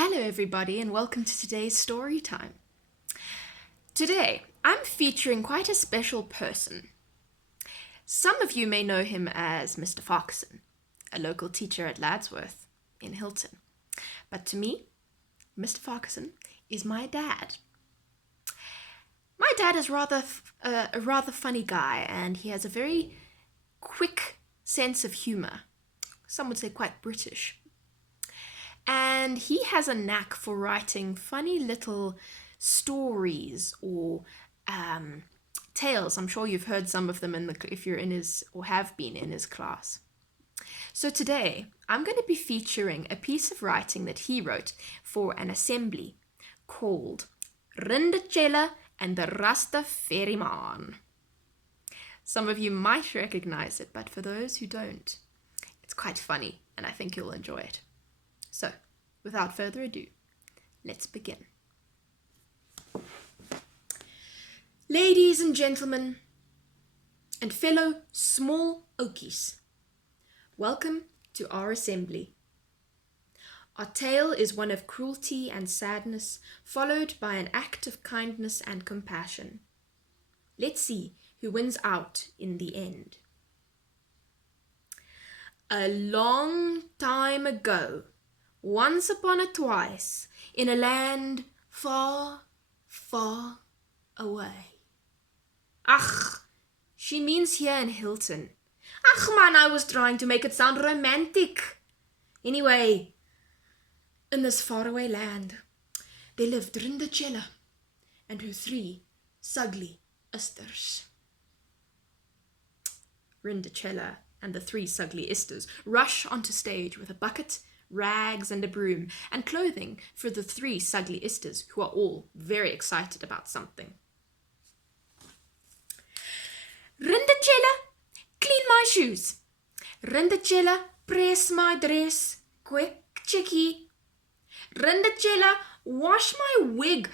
Hello everybody and welcome to today's story time. Today I'm featuring quite a special person. Some of you may know him as Mr. Farquharson, a local teacher at Laddsworth in Hilton. But to me, Mr. Farquharson is my dad. My dad is a rather funny guy, and he has a very quick sense of humor. Some would say quite British. And he has a knack for writing funny little stories or tales. I'm sure you've heard some of them if you're in his or have been in his class. So today I'm going to be featuring a piece of writing that he wrote for an assembly called Rindacella and the Rasta Maan. Some of you might recognize it, but for those who don't, it's quite funny and I think you'll enjoy it. So, without further ado, let's begin. Ladies and gentlemen, and fellow small oakies, welcome to our assembly. Our tale is one of cruelty and sadness, followed by an act of kindness and compassion. Let's see who wins out in the end. A long time ago, once upon a twice, in a land far, far away. Ach, she means here in Hilton. Ach man, I was trying to make it sound romantic. Anyway, in this faraway land, there lived Rindacella and her 3 sugly isters. Rindacella and the 3 sugly isters rush onto stage with a bucket, rags and a broom, and clothing for the 3 sugly isters, who are all very excited about something. Rindacella, clean my shoes. Rindacella, press my dress. Quick, chickie. Rindacella, wash my wig,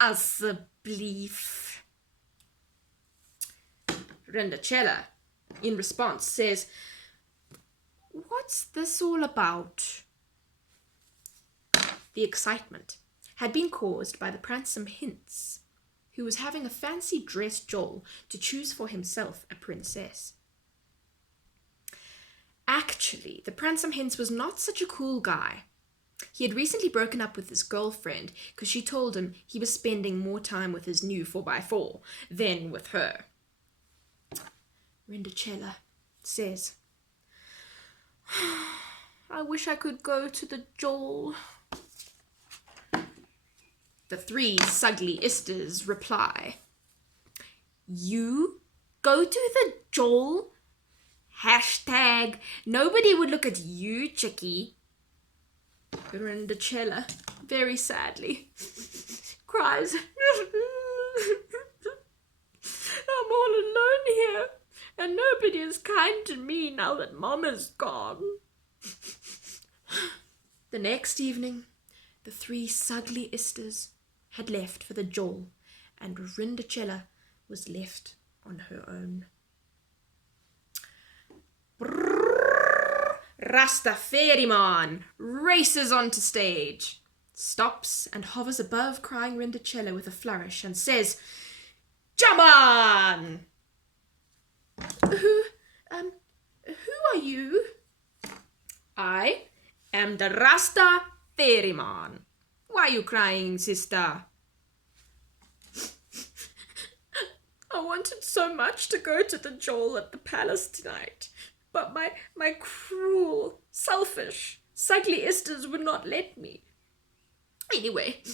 asseblief. Rindacella, in response, says, "What's this all about?" The excitement had been caused by the Pransome Hints, who was having a fancy dress Joel to choose for himself a princess. Actually, the Pransome Hints was not such a cool guy. He had recently broken up with his girlfriend because she told him he was spending more time with his new 4x4 than with her. Rindacella says, "I wish I could go to the Joel." The 3 sugly isters reply, "You go to the Joel? Hashtag, nobody would look at you, chickie." Rindacella, very sadly, cries, "I'm all alone here, and nobody is kind to me now that Mama's gone." The next evening, the 3 sugly isters had left for the Joel, and Rindacella was left on her own. Rasta Maan races onto stage, stops and hovers above crying Rindacella with a flourish and says, "Jump on!" Who are you?" "I am the Rasta Maan. Why are you crying, sister?" "I wanted so much to go to the Joel at the palace tonight, but my cruel, selfish, sugly isters would not let me. Anyway,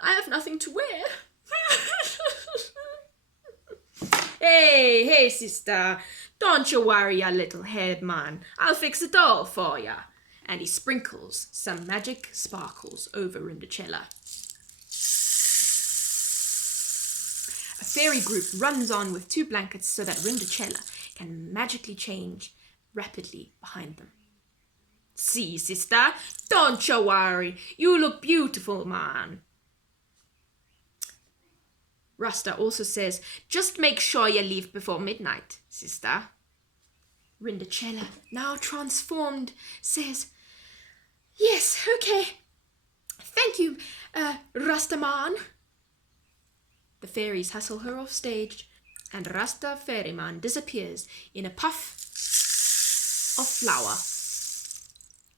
I have nothing to wear." Hey, sister, don't you worry your little head, man. I'll fix it all for ya." And he sprinkles some magic sparkles over Rindacella. A fairy group runs on with 2 blankets so that Rindacella can magically change rapidly behind them. "See, sister, don't you worry. You look beautiful, man." Rasta also says, "Just make sure you leave before midnight, sister." Rindacella, now transformed, says, "Yes, okay. Rasta Maan. The fairies hustle her off stage, and Rasta Fairyman disappears in a puff of flour.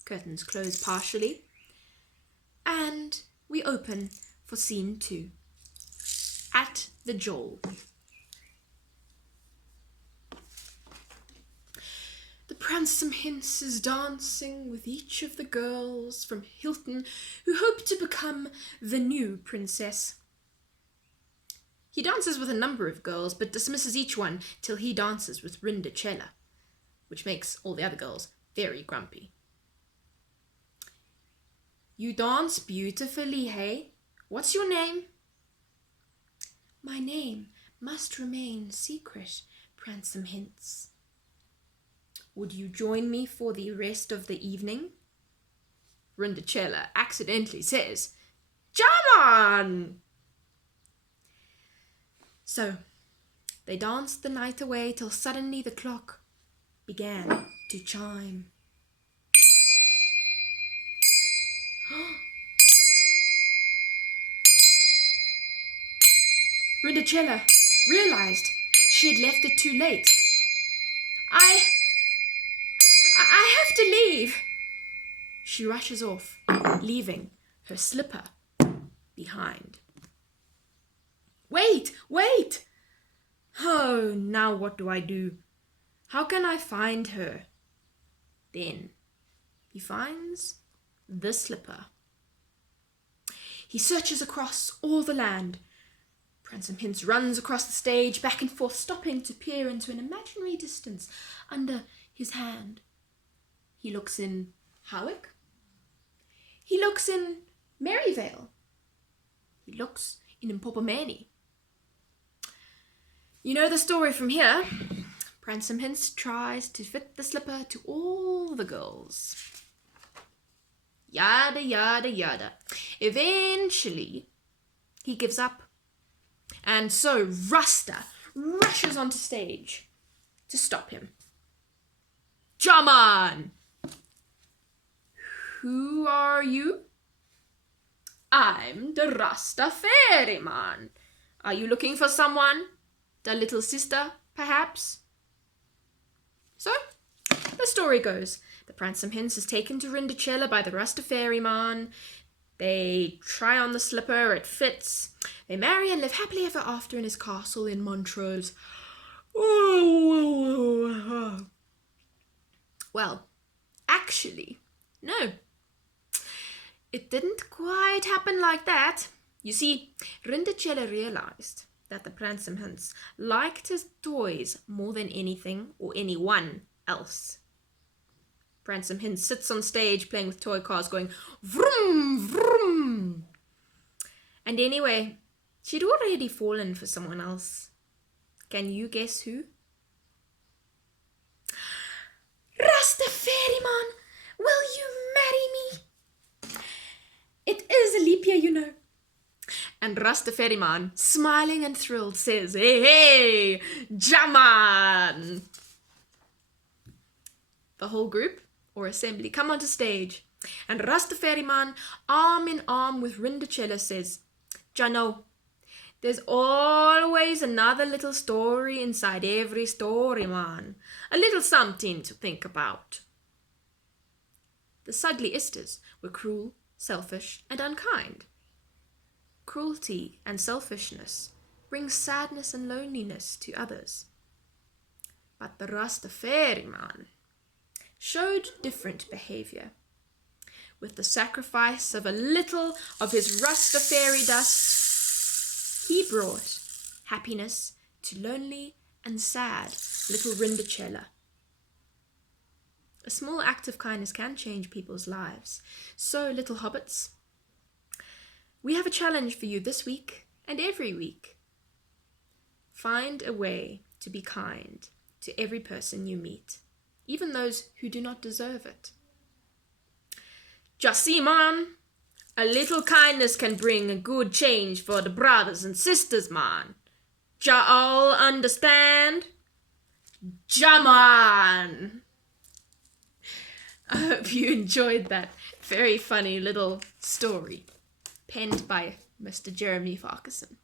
Curtains close partially, and we open for scene 2 at the Joel. The Pransome Hince is dancing with each of the girls from Hilton who hope to become the new princess. He dances with a number of girls, but dismisses each one till he dances with Rindacella, which makes all the other girls very grumpy. You dance beautifully, hey? What's your name? My name must remain secret, Pransome Hince. Would you join me for the rest of the evening? Rindacella accidentally says, Jaman! So, they danced the night away till suddenly the clock began to chime. Rindacella realized she had left it too late. I have to leave. She rushes off, leaving her slipper behind. Wait! Oh, now what do I do? How can I find her? Then he finds the slipper. He searches across all the land. Pransome Hince runs across the stage, back and forth, stopping to peer into an imaginary distance under his hand. He looks in Howick. He looks in Maryvale. He looks in Impopomani. You know the story from here. Pransome Hince tries to fit the slipper to all the girls. Yada, yada, yada. Eventually, he gives up. And so Rasta rushes onto stage to stop him. Jaman! Who are you? I'm the Rasta Fairyman. Are you looking for someone? The little sister, perhaps? So, the story goes. The Pransome Hince is taken to Rindacella by the Rasta Fairyman. They try on the slipper, it fits. They marry and live happily ever after in his castle in Montrose. Well, actually, no. It didn't quite happen like that. You see, Rindacella realized that the Pransome Hince liked his toys more than anything or anyone else. Pransome Hince sits on stage playing with toy cars going vroom, vroom. And anyway, she'd already fallen for someone else. Can you guess who? Rasta Fairyman, will you marry me? It is a leap year, you know. And Rasta Fairyman, smiling and thrilled, says, hey, Jaman! The whole group, or assembly, come onto stage. And Rasta Fairyman, arm in arm with Rindacella, says, Jano, there's always another little story inside every story, man. A little something to think about. The Sugly Isters were cruel, selfish, and unkind. Cruelty and selfishness bring sadness and loneliness to others. But the Rasta Fairyman showed different behavior. With the sacrifice of a little of his Rasta fairy dust, he brought happiness to lonely and sad little Rindacella. A small act of kindness can change people's lives. So, little hobbits, we have a challenge for you this week and every week. Find a way to be kind to every person you meet, even those who do not deserve it. Just see, man, a little kindness can bring a good change for the brothers and sisters, man. Ja all understand? Jaman! I hope you enjoyed that very funny little story. penned by Mr. Jeremy Farquharson.